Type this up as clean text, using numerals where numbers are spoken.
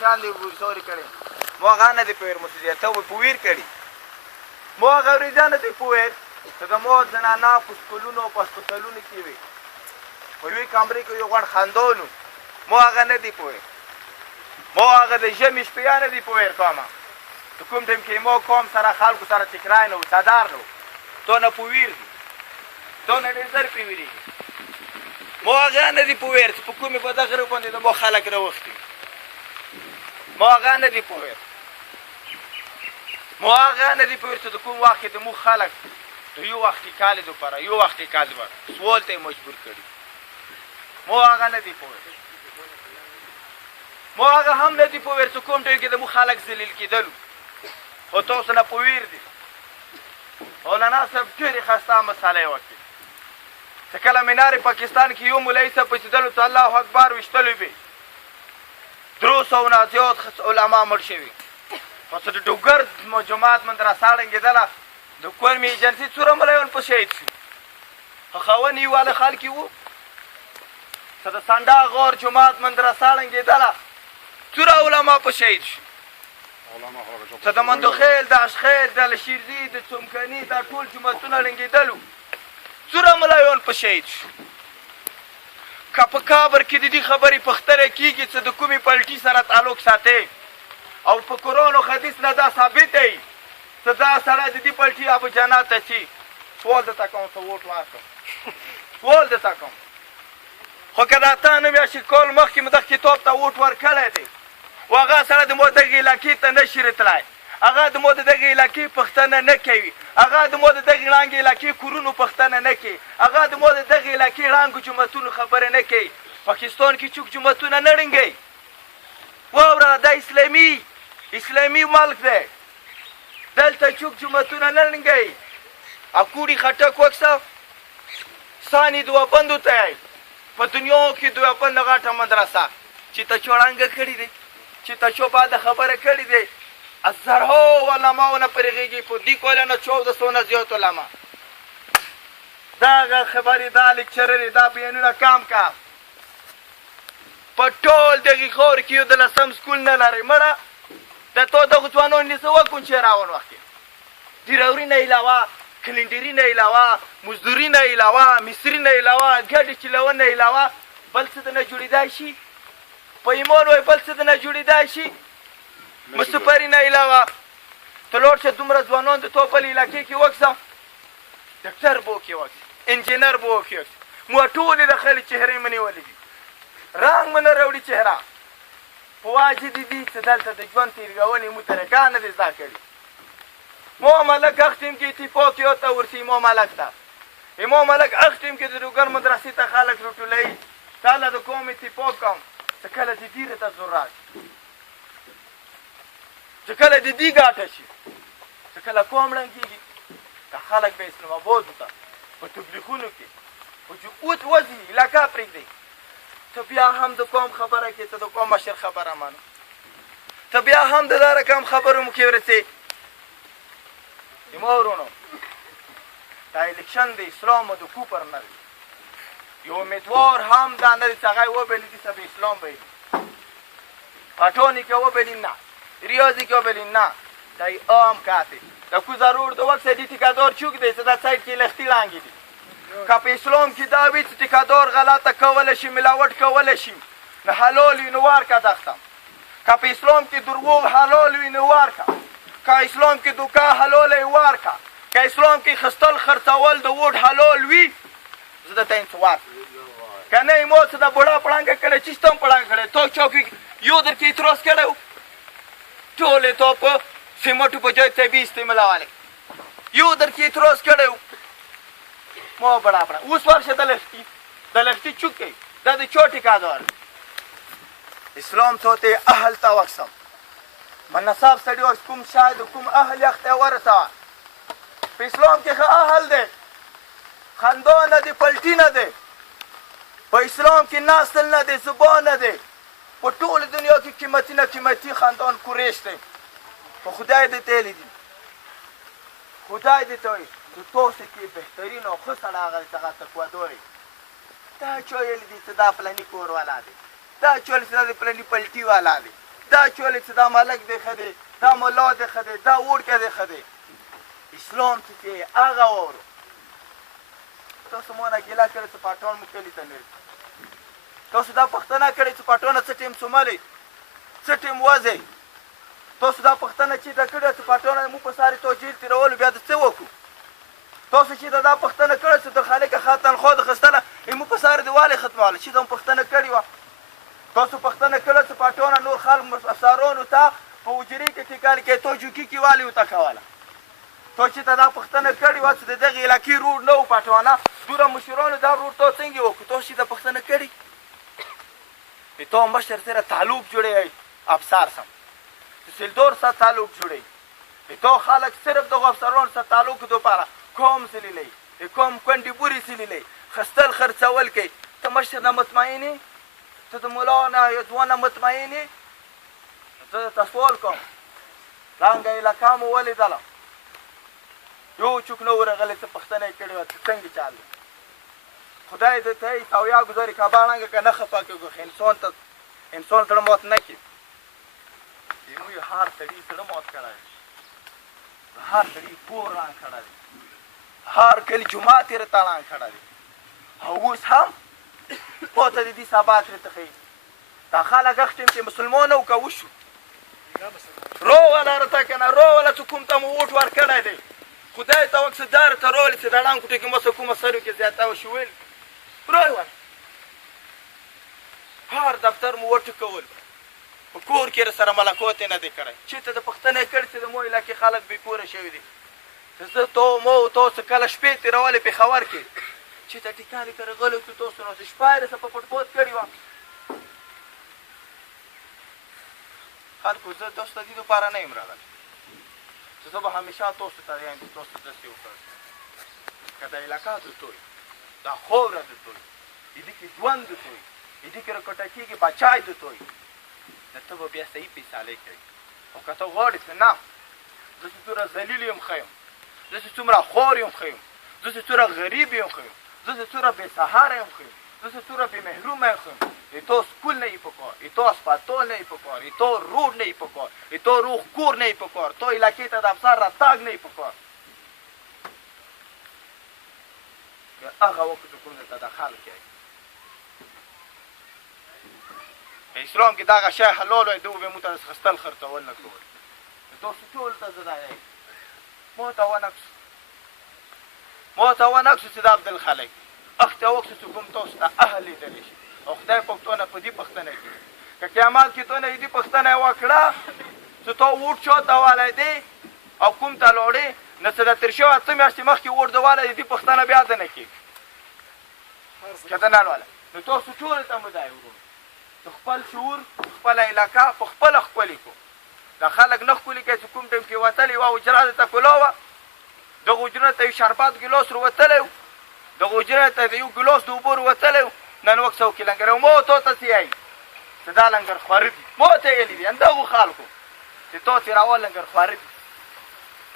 خیال دی سوري کړی مو هغه نه دی پوهېر مسجد ته به پوهېر کړي مو هغه اورېدا نه دی پوهېر چې د مو زنانه په سکولونو په هسپتالونو کې وي په لوی کمرې کې یو غوړ خندون مو هغه نه دی پوهېر مو هغه د ژمي شپې نه دی پوهېر کومه د کوم ټایم کې مو قوم سره خلکو سره تکرای نه و صدار نه و تو نه پوهېر دي تو نه ډېر زر پرې وېرېږي مو هغه نه دی پوهېر چې په کومې په دغه غره باندې د مو خلک راوښتي مو هغه نه دی پوهېر مو هغه نه دی پوهېر چې د کوم وخت کې د مو خلک د یو وختي کال دپاره یو وختي کال دپاره سوال ته یې مجبور کړي مو هغه نه دی پوهېر مو هغه هم نه دی پوهېر چې کوم ټایم کې د مو خلک ذلیل کېدلو خو تاسو نه پوهېر دي مولانا صاحب ډېرې ښایسته مسله یې وکړې چې کله مینار پاکستان کې یو مولوي صاحب پسېدلو ته الله اکبر ویشتلو وي 300 نه زیات علما مړ شوي خو چې د ډوګر جومات مدرسه ړنګېدله د کورمې ایجنسي څومره ملایان په شهید شو خو خاوند یې واله خلک وو چې د سنډا غور جومات مدرسه ړنګېدله څومره علما په شهید شو چې د مندوخیل د اشخیل د لشیرزي د څومکني دا ټول جوماتونه ړنګېدلو څومره ملایان په شهید شو که په کابر کې د دې خبرې پختره کېږي چې د کومې پلټي سره تعلق ساتي او په قرآن و حدیث نه دا ثابت دی چې دا سړی د دې پلټي ابو جنات ته ځي سوال درته کوم ته ووټ ورکړم سوال درته کوم خو که د اته نوي کال مخکې مې دغه کتاب ته ووټ ورکړی دی و هغه سړی د مو دغې علاقې ته نه شي رتلی هغه د مو د دغې علاقې پوښتنه نه کوي هغه د مو د دغې ړنګې علاقې کورونو پوښتنه نه کوي هغه د مو د دغې علاقې ړنګو جوماتونو خبره نه کوي پاکستان کې چوک جوماتونه نه ړنګوي واوره دا اسلامي ملک دی دلته چوک جوماتونه نه ړنګوي او کوړي خټک وکسه ثاني دوابندو ته یې په دنیا کې دوابنده غټه مدرسه چې ته چو ړنګه کړې دی چې ته چو باده خبره کړې دی زرهو علماونه پرېږېږي په دې کاله نه 1400 نه زیات علما دغه خبرې دا لیکچررې دا بیانونه کم که په ټول دغې خاور کې یو د لسم سکول نه لرئ مړه د تو دغو ځوانانو نه څه وکړو چې راون وخت کې ډیروري نه علاوه کلنډري نه علاوه مزدوري نه علاوه مصري نه علاوه ګډې چلول نه علاوه بل څه د نه جوړېدای شي په ایمان وایي بل څه د نه جوړېدای شي مسپري نه علاوه ته لاړ شه دومره ځوانان د تو بل علاقې کې وکړه ډاکټر به وکړي وکړي انجینر به وکړي وکړي مو ټولې د خلک چهرې مې نیولې دي رنګ مې نه راوړي چهره په واجب دي چې دلته د ژوند تېرګونې مو طریقه نه دي زده کړي مو ملک هغه ټیم کې اتفاق یو ته ورسي امام ملک ته امام ملک هغه ټیم کې د ډوګر مدرسې ته خلک راټولوي تاله د کوم اتفاق کوم چې کله د دې ته ضرورت چې کله د دې ګاټه شي چې کله قوم ړنګېږي دا خلک به اسلام آبادو ته په تبلیغونو کې په جوت وځي علاقه پرېږدي ته بیا هم د قوم خبره کې ته د قوم مشر خبره مانه ته بیا هم د دا رقم خبرو مو کې ورسې زما ورونو دا الیکشن د اسلام او د کوپر نه دی یو امیدوار هم دا نه دی چې هغه یې وبلي دي چې به اسلام به پټونې کې وبلي نه ریاضی که بلین نه دای عام کاته دا کو ضرور دو وقت دی ټیکادار چوک دی چې دا سایت کې لختی لانګي دي که په اسلام کې دا وی چې ټیکادار غلطه کول شي ملاوت کول شي نه حلال وي نو ورکه دښته که په اسلام کې دروغ حلال وي نو ورکه که اسلام کې دوکه حلال وي ورکه که اسلام کې خستل خرڅول د ووټ حلال وي زه درته یم څه ورکړم که نه مو څه د بوډا پړانګه کړی چیسته هم پړانګه کړی تو چوکي یو درکې اعتراض کړی و ټولې تو په سیمټو په ځای طبي استعمالولی یو درکې اعتراض کړی و مو بړا پړه اوس ورشه د لښتي چوک کوي دا د چا ټیکادار اسلام ته ته اهل ته وقسم من نصاب سړي وقت کوم شاید کوم اهل یخ ته ورسوه په اسلام کې ښه اهل دی خندا نه دی پلټي نه دی په اسلام کې نسل نه دی زبان نه دی په ټول دنیا کې قیمتي نه قیمتي خاندان قریش دی په خدای دې ته لیدي خدای دې ته وایي د تاسو کې بهترین او ښه سړی هغه څخه تقوادوري دا چا ویلي دي چې دا فلاني کور والا دی دا چا ویلي چې دا د فلاني پلټي والا دی دا چولې چې دا ملک دی ښه دی دا ملا دی ښه دی دا وړکه دی ښه دی اسلام چې هغه واورو تاسو مونه ګیله کړې چې پټان مو کلي ته نه تاسو دا پوښتنه کړې چې پټونه څه ټیم څوملې څه ټیم وځئ تاسو دا پوښتنه چې ده کړې چې پټونه مو په ساري تو جیل تېرولو بیا د څه وکړو تاسو چې دا پوښتنه کړې چې د خالقه ښه تنخوا د اخیستله مو په ساري د والې ختموله چې دا مو پوښتنه کړې وه تاسو پوښتنه کړې چې پټونه نور خلک افسرانو ته په حجرې کې ټیکال کې تو جوکي کې والې ورته کوله تو چې ته دا پوښتنه کړې وه چې د دغې علاقې روډ نه و پټونه دومره مشرانو دا روډ ته څنګه وکړو تاسو چې دا پوښتنه کړې تو مشر سره تعلق جوړوي افسر سم سیلدور سره تعلق جوړوي تو خلک صرف دغه افسرانو سره تعلق دپاره کوم سلیلی کوم کونډې بورې سلیلی خستل خرڅول کوي ته مشر نه مطمئن یې ته د ملا نه یا دوه نه مطمئن یې زه درته سوال کوم رنګه علاقه مو ولیدله یو چوک نه ورغلی څه پوښتنه یې کړې وه چې څنګه چل دی خدای دې ته یې اویا ګذاري که باړنګه که نه خفه کړو انسان زړه مات نه کړي موږ هر سړي زړه مات کړی دی هر سړي کور ران کړی دی هر کلي جومات یې راته ړنګ کړی دی او اوس هم پاته د دې سبا ترې ته ښیي دا خلک هغه ټیم چې مسلمان و که وشو روله راته که نه روله چې کوم ته مو ووټ ورکړی دی خدای ته وکړه دا راته رولې چې د ړنګ کوټې کې مسه کومه سر کې زیاته وشي ویل روی ور هر دفتر مو وټکول په کور کې راسره ملاقات یې نه دی کړی چېرته د پوښتنه یې کړې چې د مو علاقې خلک بې کوره شوي دي چې زه تاسو کله شپې تېرولې پېښور کې چېرته ټیکانې ته راغلی وو تاسو نو شپه یې راسه په پټپوت کړې وه خلکو زه تاسو ته دې دپاره نه یم راغلی چې زه به همیشه تاسو ته یم چې تاسو داسې وکړئ که د علاقه د توی دا خوره د توی دې کې ژوند د توی دې کې راکوټه کېږي بچای د توی نو ته به بیا صحیح فیصلې کوي او که ته غواړې چې نه زه چې څومره ذلیل یم ښه یم زه چې څومره خور یم ښه یم زه چې څومره غریب یم ښه یم زه چې څومره بېسهاره یم ښه یم زه چې څومره بېمحرومه یم ښه یم I to skul ne i pokor, i to spatol ne i pokor, i to rud ne i pokor, i to ruh kur ne i pokor, to ilaketa da psar ratag ne i pokor. هغه وخت کوم ته دخل کوي اسلام کې دغه شی حلال وي دوی به مترس خستل خرڅول نه کول تاسو ټول ته زداي مو ته ونکس چې د عبد الخالق اخته وخت چې کوم تاسو ته اهل دي او خدای پښتونه په دې پښتنه کې که قیامت کې ته نه دې پښتنه وکړه چې تو ووټ شو ته والای دی او کوم ته لوړې نه څه د تر شو اته میاشتې مخکې ووټ دواله دې پښتنه بیا ته نه کې کته نه والا نو تاسو ټول ته مدای ورو خپل شعور خپل علاقه په خپل خپل کو دا خلک نه خپل کې چې کوم ټیم کې وتلی او اجرات ته کولاوه د غوجره ته شربات ګلاس ور وتلی د غوجره ته یو ګلاس د اوبو ور وتلی نن وخت څو کې لنګر مو ته سي چې دا لنګر خوري مو ته یې دي اندغه خلکو چې تو تیراول لنګر خوري